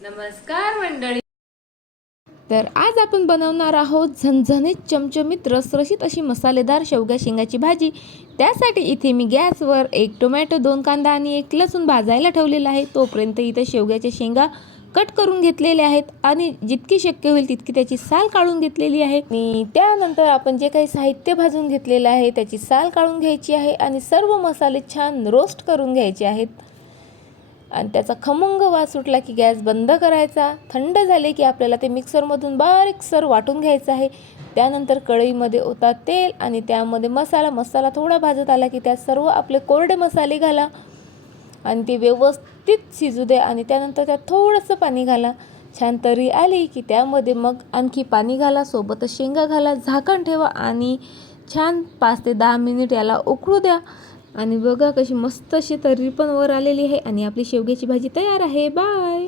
नमस्कार मंडळी. तर आज आपण बनवणार आहोत झणझणीत चमचमीत रसरशीत अशी मसालेदार शेवगा शेंगाची भाजी। त्यासाठी इथे मी गॅसवर एक टोमॅटो, 2 कांदा आणि 1 लसूण भाजायला ठेवलेला आहे। तोपर्यंत इथे शेवग्याच्या शेंगा कट करून घेतलेले आहेत आणि जितकी शक्य होईल तितकी त्याची साल काढून घेतलेली आहे। आणि त्यानंतर आपण जे काही साहित्य भाजून घेतलेलं आहे त्याची साल काढून घ्यायची आहे आणि सर्व मसाले छान रोस्ट करून घ्यायचे आहेत। आणि त्याचा खमंग वास सुटला की गॅस बंद करायचा। थंड झाले की आपल्याला ते मिक्सरमधून बारीकसर वाटून घ्यायचं आहे। त्यानंतर कढईमध्ये ओता तेल आणि त्यामध्ये मसाला थोडा भाजत आला की त्यात सर्व आपले कोरडे मसाले घाला आणि ते व्यवस्थित शिजू दे आणि त्यानंतर त्यात थोडंसं पाणी घाला। छान तरी आली की त्यामध्ये मग आणखी पाणी घाला, सोबतच शेंगा घाला, झाकण ठेवा आणि छान 5 ते 10 मिनिट याला उकळू द्या। आणि बघा कशी मस्त अशी तर्री पण वर आलेली आहे आणि आपली शेवग्याची भाजी तयार आहे। बाय।